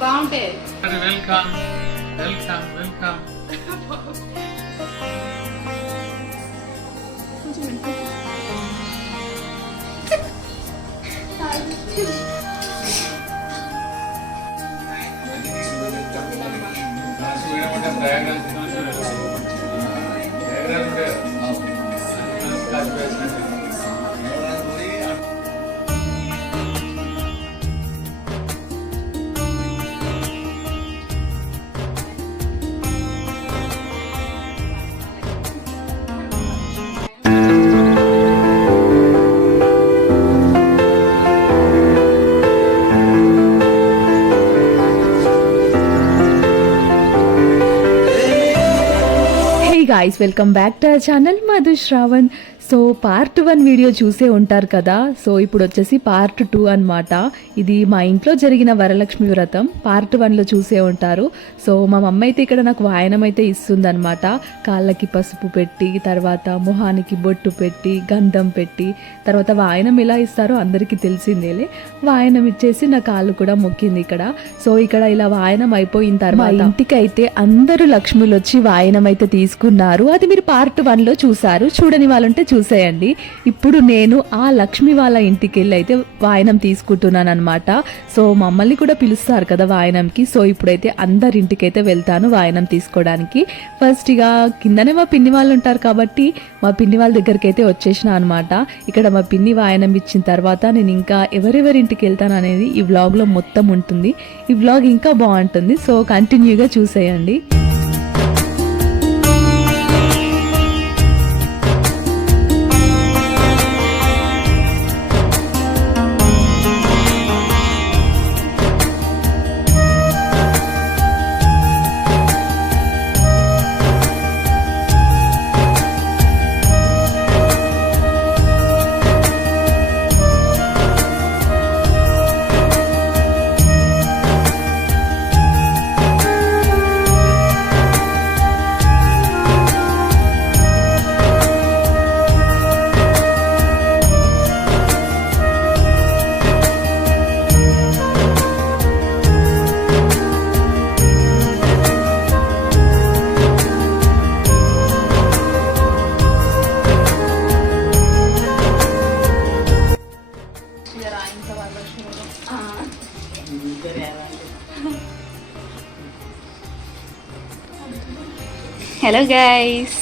బాగుంటాయి. Welcome welcome welcome. guys, welcome back to our channel Madhu Shravan. So part 1 video చూసే ఉంటారు కదా. So ఇప్పుడు వచ్చేసి పార్ట్ 2 అన్నమాట. ఇది మా ఇంట్లో జరిగిన వరలక్ష్మి వ్రతం పార్ట్ 1లో చూసే ఉంటారు. సో మా మమ్మ అయితే ఇక్కడ నాకు వాయనం అయితే ఇస్తుందన్నమాట. కాళ్ళకి పసుపు పెట్టి, తర్వాత మొహానికి బొట్టు పెట్టి, గంధం పెట్టి, తర్వాత వాయనం ఎలా ఇస్తారో అందరికీ తెలిసిందేలే. వాయనం ఇచ్చేసి నా కాళ్ళు కూడా మొక్కింది ఇక్కడ. సో ఇక్కడ ఇలా వాయనం అయిపోయిన తర్వాత ఇంటికి అయితే అందరూ లక్ష్ములు వచ్చి వాయనం అయితే తీసుకున్నారు. అది మీరు పార్ట్ 1లో చూసారు. చూడని వాళ్ళంటే చూసేయండి. ఇప్పుడు నేను ఆ లక్ష్మి వాళ్ళ ఇంటికి వెళ్ళి అయితే వాయనం తీసుకుంటున్నాను అనమాట. సో మమ్మల్ని కూడా పిలుస్తారు కదా వాయనంకి. సో ఇప్పుడైతే అందరి ఇంటికి అయితే వెళ్తాను వాయనం తీసుకోవడానికి. ఫస్ట్ ఇక కిందనే మా పిన్ని వాళ్ళు ఉంటారు కాబట్టి మా పిన్ని వాళ్ళ దగ్గరికి అయితే వచ్చేసిన అనమాట. ఇక్కడ మా పిన్ని వాయనం ఇచ్చిన తర్వాత నేను ఇంకా ఎవరెవరి ఇంటికి వెళ్తాను అనేది ఈ వ్లాగ్లో మొత్తం ఉంటుంది. ఈ వ్లాగ్ ఇంకా బాగుంటుంది. సో కంటిన్యూగా చూసేయండి. Hello guys,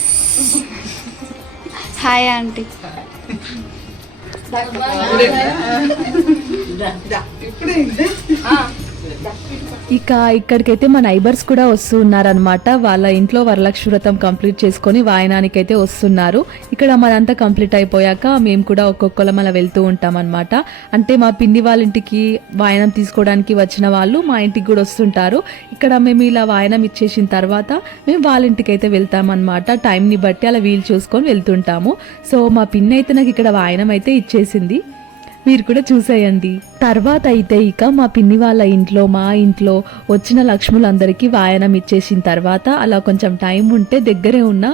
hi aunty. ఇక ఇక్కడికైతే మా నైబర్స్ కూడా వస్తున్నారనమాట. వాళ్ళ ఇంట్లో వరలక్ష్మి వ్రతం కంప్లీట్ చేసుకొని వాయనానికి అయితే వస్తున్నారు. ఇక్కడ మనంతా కంప్లీట్ అయిపోయాక మేము కూడా ఒక్కొక్కరం అలా వెళ్తూ ఉంటాం అనమాట. అంటే మా పిన్ని వాళ్ళ ఇంటికి వాయనం తీసుకోవడానికి వచ్చిన వాళ్ళు మా ఇంటికి కూడా వస్తుంటారు. ఇక్కడ మేము ఇలా వాయనం ఇచ్చేసిన తర్వాత మేము వాళ్ళ ఇంటికి అయితే వెళ్తాం అనమాట. టైంని బట్టి అలా వీలు చూసుకొని వెళ్తుంటాము. సో మా పిన్ని అయితే నాకు ఇక్కడ వాయనం అయితే ఇచ్చేసింది. మీరు కూడా చూసేయండి. తర్వాత అయితే ఇక మా పిన్ని వాళ్ళ ఇంట్లో మా ఇంట్లో వచ్చిన లక్ష్ములందరికీ వాయనం ఇచ్చేసిన తర్వాత అలా కొంచెం టైం ఉంటే దగ్గరే ఉన్న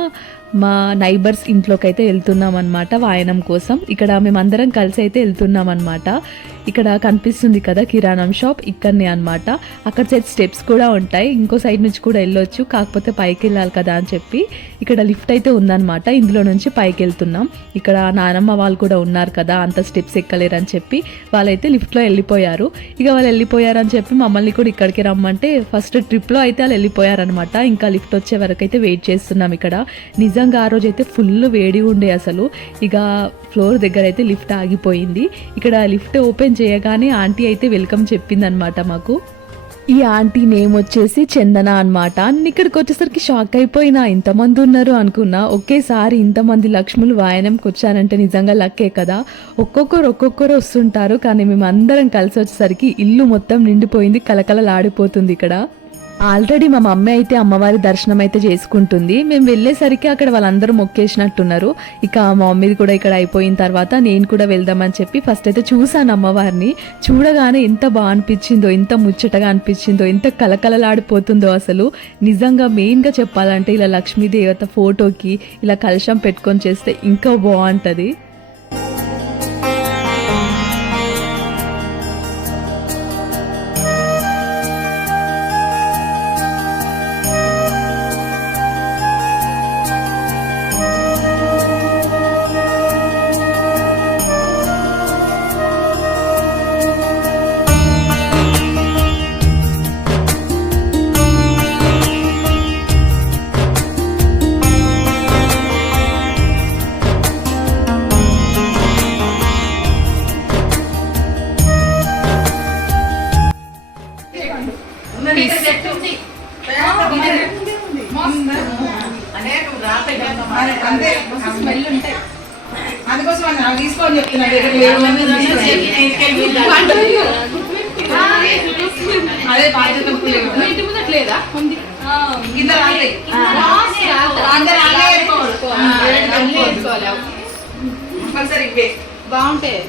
మా నైబర్స్ ఇంట్లోకి అయితే వెళ్తున్నాం అనమాట వాయనం కోసం. ఇక్కడ మేమందరం కలిసి అయితే వెళ్తున్నాం అనమాట. ఇక్కడ కనిపిస్తుంది కదా కిరాణం షాప్, ఇక్కడనే అనమాట. అక్కడ సైడ్ స్టెప్స్ కూడా ఉంటాయి, ఇంకో సైడ్ నుంచి కూడా వెళ్ళొచ్చు. కాకపోతే పైకి వెళ్ళాలి కదా అని చెప్పి ఇక్కడ లిఫ్ట్ అయితే ఉందన్నమాట. ఇందులో నుంచి పైకి వెళ్తున్నాం. ఇక్కడ నానమ్మ వాళ్ళు కూడా ఉన్నారు కదా, అంత స్టెప్స్ ఎక్కలేరు అని చెప్పి వాళ్ళైతే లిఫ్ట్లో వెళ్ళిపోయారు. ఇక వాళ్ళు వెళ్ళిపోయారని చెప్పి మమ్మల్ని కూడా ఇక్కడికి రమ్మంటే ఫస్ట్ ట్రిప్లో అయితే వాళ్ళు వెళ్ళిపోయారనమాట. ఇంకా లిఫ్ట్ వచ్చే వరకు అయితే వెయిట్ చేస్తున్నాం ఇక్కడ. నిజంగా ఆ రోజు అయితే ఫుల్ వేడి ఉండే అసలు. ఇక ఫ్లోర్ దగ్గర అయితే లిఫ్ట్ ఆగిపోయింది. ఇక్కడ లిఫ్ట్ ఓపెన్ చేయగానే ఆంటీ అయితే వెల్కమ్ చెప్పింది అనమాట మాకు. ఈ ఆంటీ నేమ్ వచ్చేసి చందన అనమాట. ఇక్కడికి వచ్చేసరికి షాక్ అయిపోయినా, ఇంతమంది ఉన్నారు అనుకున్నా. ఒకేసారి ఇంతమంది లక్ష్ములు వాయనంకి వచ్చారంటే నిజంగా లక్కే కదా. ఒక్కొక్కరు వస్తుంటారు, కానీ మేము అందరం కలిసి వచ్చేసరికి ఇల్లు మొత్తం నిండిపోయింది, కలకలలాడిపోతుంది ఇక్కడ. ఆల్రెడీ మా మమ్మీ అయితే అమ్మవారి దర్శనం అయితే చేసుకుంటుంది. మేము వెళ్ళేసరికి అక్కడ వాళ్ళందరూ మొక్కేసినట్టున్నారు. ఇక మా మమ్మీది కూడా ఇక్కడ అయిపోయిన తర్వాత నేను కూడా వెళ్దామని చెప్పి ఫస్ట్ అయితే చూసాను అమ్మవారిని. చూడగానే ఎంత బాగా అనిపించిందో, ఎంత ముచ్చటగా అనిపించిందో, ఎంత కలకలలాడిపోతుందో అసలు. నిజంగా మెయిన్గా చెప్పాలంటే ఇలా లక్ష్మీదేవత ఫోటోకి ఇలా కలశం పెట్టుకొని చేస్తే ఇంకా బాగుంటుంది. అందుకోసం తీసుకోని చెప్తున్నాను. అదే బాధ్యత లేదా బాగుంటాయి.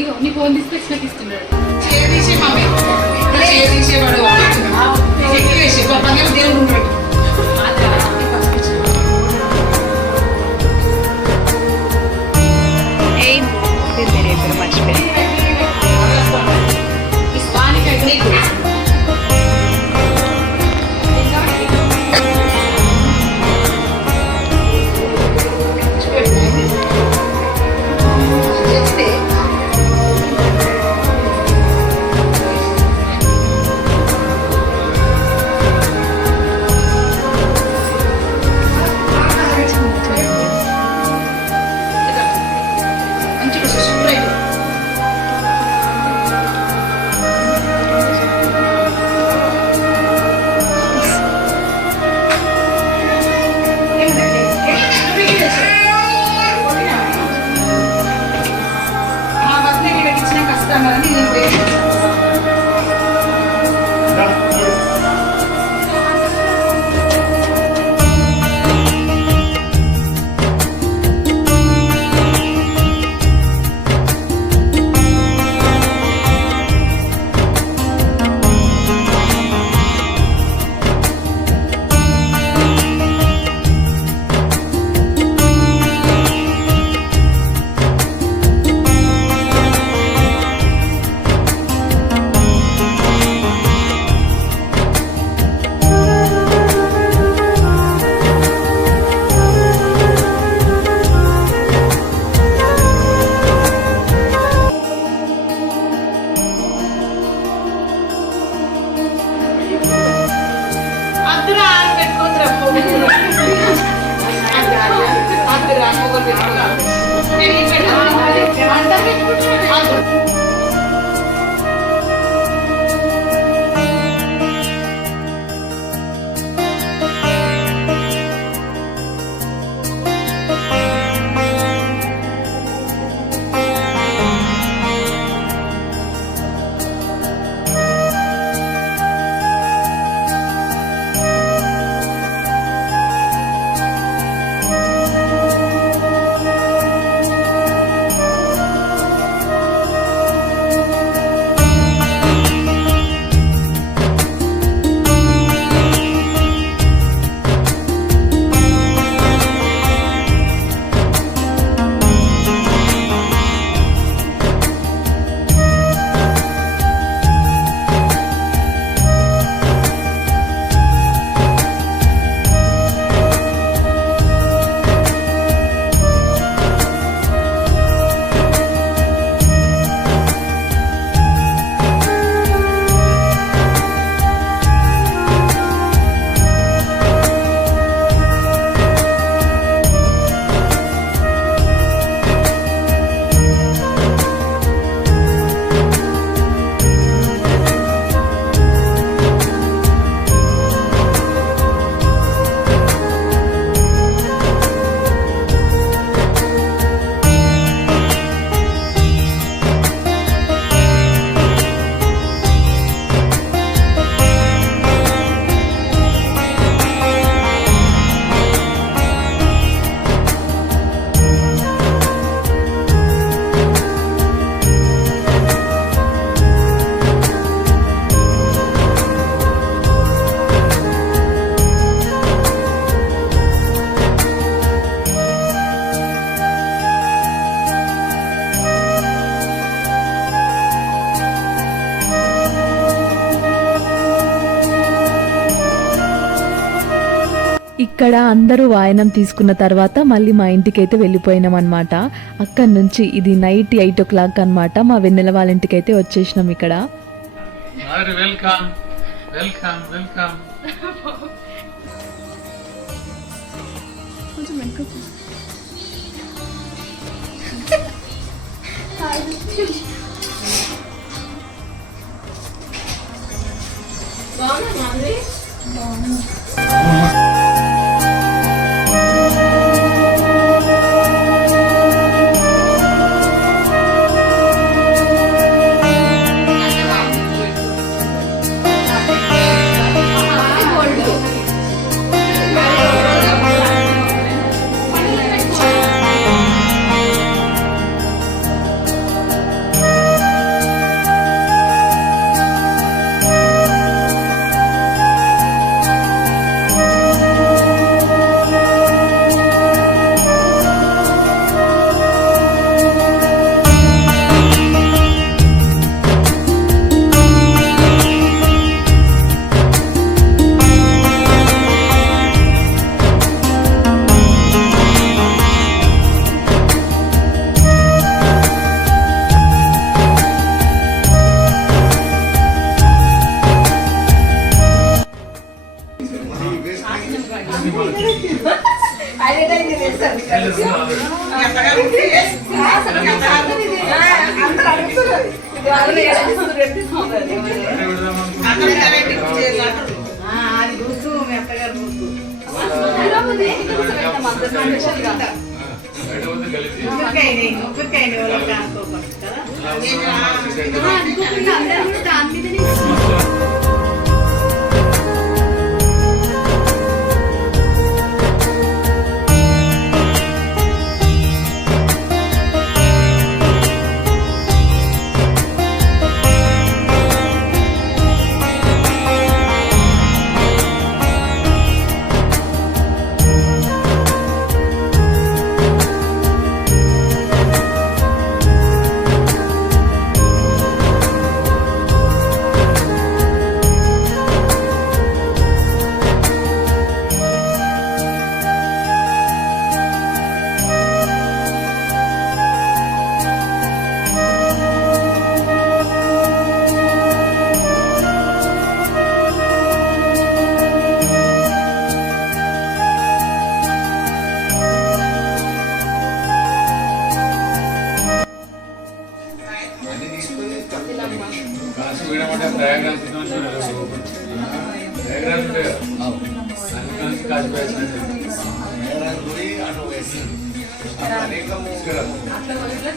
ఇగో నీ ఫోన్ తీసుకొచ్చినట్టు ఇస్తున్నాడు. చేసి మమ్మీ చేసేవాడు దేవుడు ఉంటాడు. ఇక్కడ అందరూ వాయనం తీసుకున్న తర్వాత మళ్ళీ మా ఇంటికైతే వెళ్ళిపోయినాం అనమాట. అక్కడి నుంచి ఇది నైట్ 8 o'clock అనమాట. మా వెన్నెల వాళ్ళ ఇంటికైతే వచ్చేసినాం. ఇక్కడ Mother, welcome. Welcome, welcome.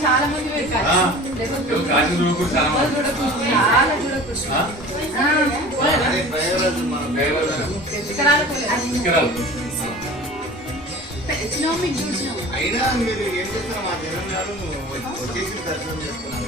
చాలా మంది అయినా మీరు ఏం చేస్తారు మా జనం గారు వచ్చేసి దర్శనం చేసుకున్నారు.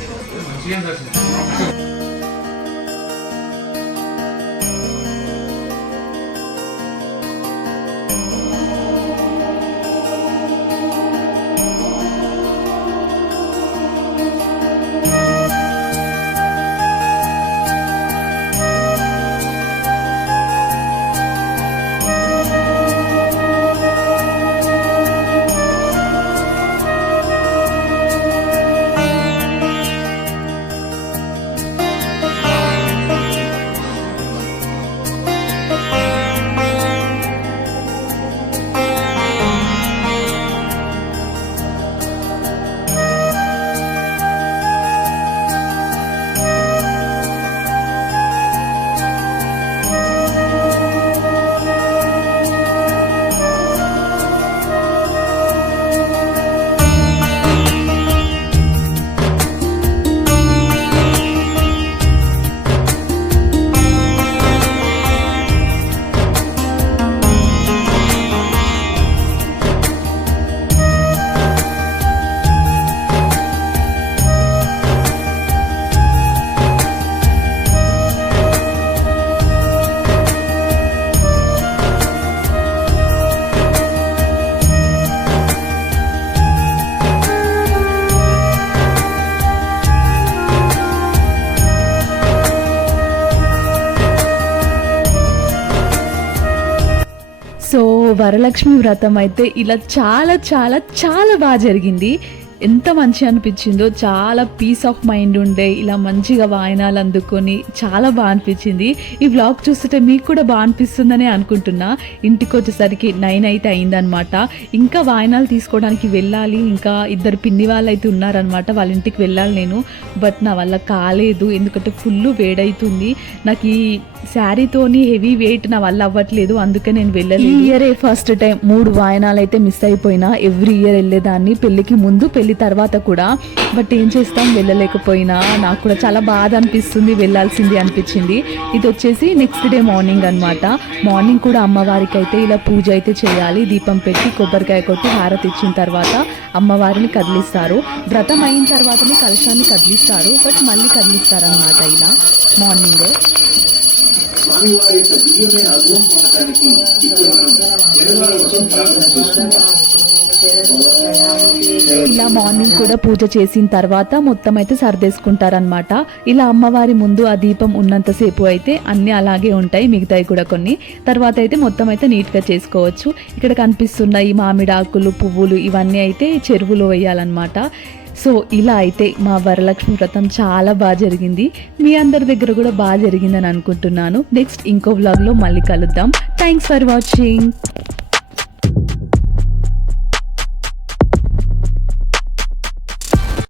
వరలక్ష్మి వ్రతం అయితే ఇలా చాలా చాలా చాలా బాగా జరిగింది. ఎంత మంచి అనిపించిందో, చాలా పీస్ ఆఫ్ మైండ్ ఉండే, ఇలా మంచిగా వాయనాలు అందుకొని చాలా బాగా అనిపించింది. ఈ వ్లాగ్ చూస్తుంటే మీకు కూడా బాగా అనిపిస్తుందనే అనుకుంటున్నా. ఇంటికి వచ్చేసరికి 9 అయితే అయిందనమాట. ఇంకా వాయనాలు తీసుకోవడానికి వెళ్ళాలి, ఇంకా ఇద్దరు పిన్ని వాళ్ళు అయితే ఉన్నారనమాట, వాళ్ళ ఇంటికి వెళ్ళాలి నేను. బట్ నా వల్ల కాలేదు, ఎందుకంటే ఫుల్ వేడవుతుంది. నాకు ఈ శారీతోని హెవీ వెయిట్ నా వల్ల అవ్వట్లేదు, అందుకే నేను వెళ్ళలేదు. ఈ ఇయర్ ఫస్ట్ టైం 3 వాయనాలు అయితే మిస్ అయిపోయినా. ఎవ్రీ ఇయర్ వెళ్ళేదాన్ని, పెళ్ళికి ముందు పెళ్లి తర్వాత కూడా. బట్ ఏం చేస్తాం, వెళ్ళలేకపోయినా. నాకు కూడా చాలా బాధ అనిపిస్తుంది, వెళ్ళాల్సింది అనిపించింది. ఇది వచ్చేసి నెక్స్ట్ డే మార్నింగ్ అనమాట. మార్నింగ్ కూడా అమ్మవారికి అయితే ఇలా పూజ అయితే చేయాలి. దీపం పెట్టి కొబ్బరికాయ కొట్టి హారతి ఇచ్చిన తర్వాత అమ్మవారిని కదిలిస్తారు. వ్రతం అయిన తర్వాతనే కలశాన్ని కదిలిస్తారు, బట్ మళ్ళీ కదిలిస్తారనమాట ఇలా మార్నింగ్. స్వామివారి యొక్క దివ్యమైన అనుభవం పొందడానికి ఇప్పుడు మనం 20 వర్షం ప్రార్థన చేస్తున్నాం. ఇలా మార్నింగ్ కూడా పూజ చేసిన తర్వాత మొత్తం అయితే సర్దేసుకుంటారనమాట. ఇలా అమ్మవారి ముందు ఆ దీపం ఉన్నంతసేపు అయితే అన్ని అలాగే ఉంటాయి, మిగతాయి కూడా కొన్ని. తర్వాత అయితే మొత్తం అయితే నీట్గా చేసుకోవచ్చు. ఇక్కడ కనిపిస్తున్న ఈ మామిడి ఆకులు, పువ్వులు ఇవన్నీ అయితే చెరువులో వేయాలన్నమాట. సో ఇలా అయితే మా వరలక్ష్మి వ్రతం చాలా బాగా జరిగింది. మీ అందరి దగ్గర కూడా బాగా జరిగిందని అనుకుంటున్నాను. నెక్స్ట్ ఇంకో వ్లాగ్లో మళ్ళీ కలుద్దాం. Thanks for watching.